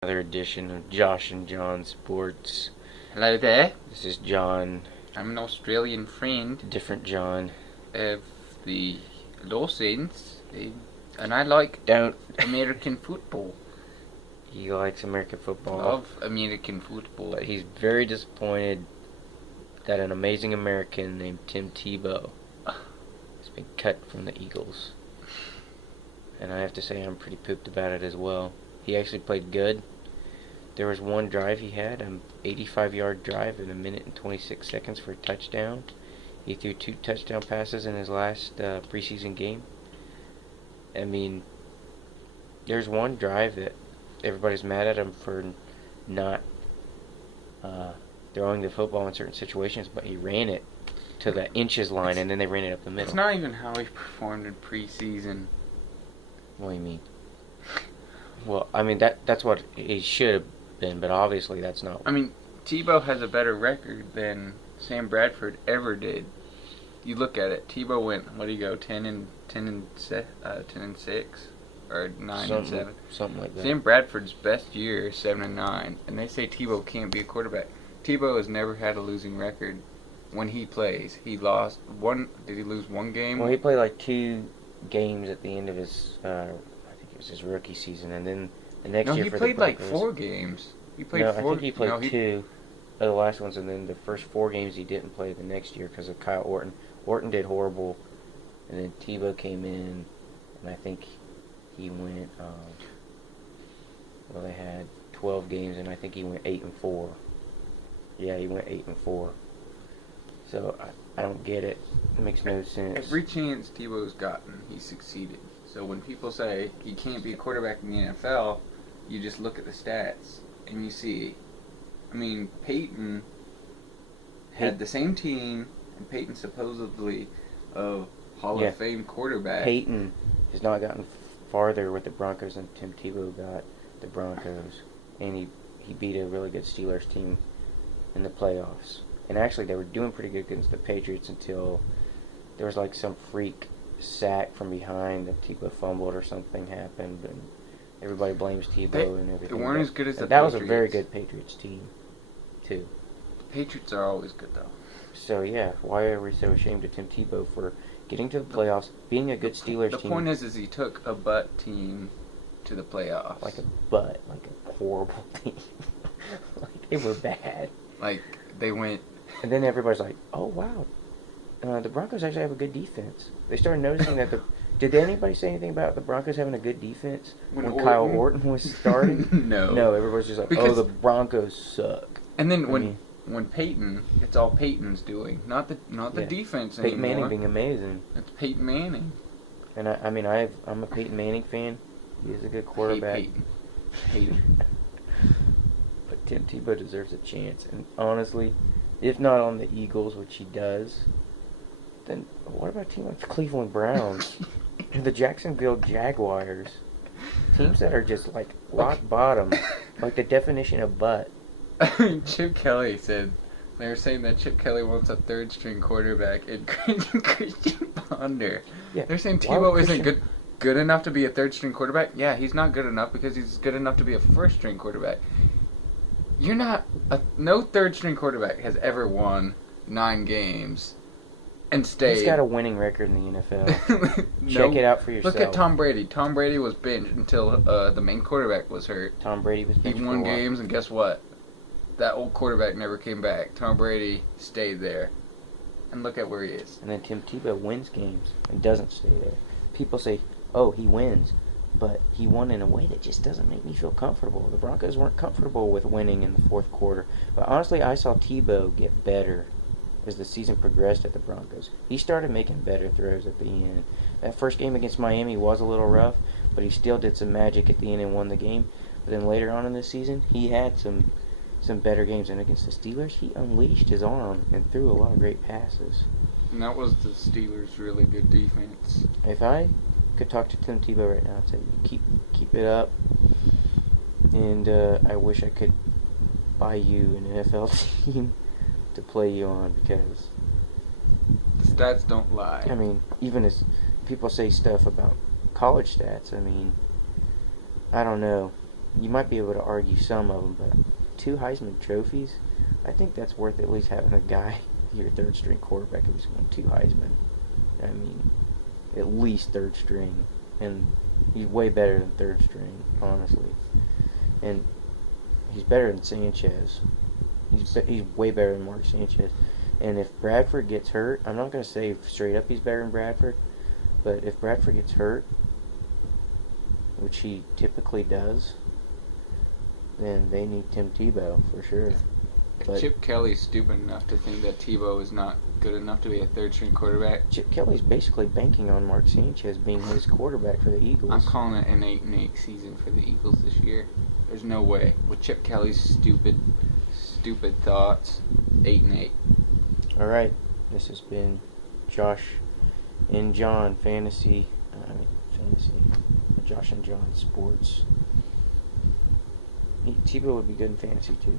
Another edition of Josh and John Sports. Hello there. This is John, I'm an Australian friend different John. of the Lawsons, and I like Don't. American football. He likes American football, Love American football. but he's very disappointed that an amazing American named Tim Tebow has been cut from the Eagles. And I have to say I'm pretty pooped about it as well. He actually played good. There was one drive he had, an 85-yard drive in 1 minute and 26 seconds for a touchdown. He threw 2 touchdown passes in his last preseason game. I mean, there's one drive that everybody's mad at him for not throwing the football in certain situations, but he ran it to the inches line, and then they ran it up the middle. It's not even how he performed in preseason. What do you mean? Well, I mean, that's what he should have been, but obviously that's not. I mean, Tebow has a better record than Sam Bradford ever did. You look at it. Tebow went, what do you go, 10 and 6 or 9 and 7. Something like that. Sam Bradford's best year is 7 and 9, and they say Tebow can't be a quarterback. Tebow has never had a losing record when he plays. He lost one. Did he lose one game? Well, he played like 2 games at the end of his. I think it was his rookie season, and then the next year he for played the like Broncos. 4 games. He played No, 4. I think he played no, 2 of the last ones, and then the first 4 games he didn't play the next year because of Kyle Orton. Orton did horrible, and then Tebow came in, and I think he went. Well, they had 12 games, and I think he went 8-4. Yeah, he went 8-4. So I don't get it. It makes no sense. Every chance Tebow's gotten, he succeeded. So when people say he can't be a quarterback in the NFL, you just look at the stats and you see. I mean, Peyton had the same team, and Peyton supposedly a Hall of Fame quarterback. Peyton has not gotten farther with the Broncos than Tim Tebow got the Broncos, and he beat a really good Steelers team in the playoffs. And actually, they were doing pretty good against the Patriots until there was like some freak sack from behind that Tebow fumbled or something happened, and everybody blames Tebow and everything. They weren't as good as the that Patriots. was a very good Patriots team, too. The Patriots are always good, though. So, yeah, why are we so ashamed of Tim Tebow for getting to the playoffs, being a good Steelers team? The point is he took a butt team to the playoffs. Like a horrible team. Like, they were bad. Like, they went... And then everybody's like, oh, wow, the Broncos actually have a good defense. They started noticing that Did anybody say anything about the Broncos having a good defense when Kyle Orton was starting? No. No, everybody's just like, because the Broncos suck. And then when Peyton, it's all Peyton's doing, not the defense anymore. Peyton Manning being amazing. It's Peyton Manning. And I'm a Peyton Manning fan. He is a good quarterback. Hate him. But Tim Tebow deserves a chance. And honestly, if not on the Eagles, which he does, then what about a team like the Cleveland Browns? The Jacksonville Jaguars? Teams that are just like rock bottom, like the definition of butt. Chip Kelly said, they were saying that Chip Kelly wants a third-string quarterback in Christian Ponder. Yeah. They're saying Tebow isn't good enough to be a third-string quarterback. Yeah, he's not good enough because he's good enough to be a first-string quarterback. You're not... no third-string quarterback has ever won 9 games and stayed... He's got a winning record in the NFL. Check it out for yourself. Look at Tom Brady. Tom Brady was benched until the main quarterback was hurt. Tom Brady was benched. He won games, and guess what? That old quarterback never came back. Tom Brady stayed there. And look at where he is. And then Tim Tebow wins games and doesn't stay there. People say, oh, he wins. But he won in a way that just doesn't make me feel comfortable. The Broncos weren't comfortable with winning in the fourth quarter. But honestly, I saw Tebow get better as the season progressed at the Broncos. He started making better throws at the end. That first game against Miami was a little rough, but he still did some magic at the end and won the game. But then later on in the season, he had some better games. And against the Steelers, he unleashed his arm and threw a lot of great passes. And that was the Steelers' really good defense. If I could talk to Tim Tebow right now and say, keep it up, and I wish I could buy you an NFL team to play you on, because the stats don't lie. I mean, even as people say stuff about college stats, I mean, I don't know. you might be able to argue some of them, but 2 Heisman trophies, I think that's worth at least having a guy, your third string quarterback, who's won 2 Heisman. I mean, at least third string, and he's way better than third string, honestly. And he's better than Sanchez. He's way better than Mark Sanchez. And if Bradford gets hurt, I'm not going to say straight up he's better than Bradford, but if Bradford gets hurt, which he typically does, then they need Tim Tebow for sure. If Chip Kelly's stupid enough to think that Tebow is not good enough to be a third-string quarterback, Chip Kelly's basically banking on Mark Sanchez being his quarterback for the Eagles. I'm calling it an 8-8 season for the Eagles this year. There's no way. With Chip Kelly's stupid thoughts, 8-8. All right, this has been Josh and John fantasy. Josh and John sports. Tebow would be good in fantasy too.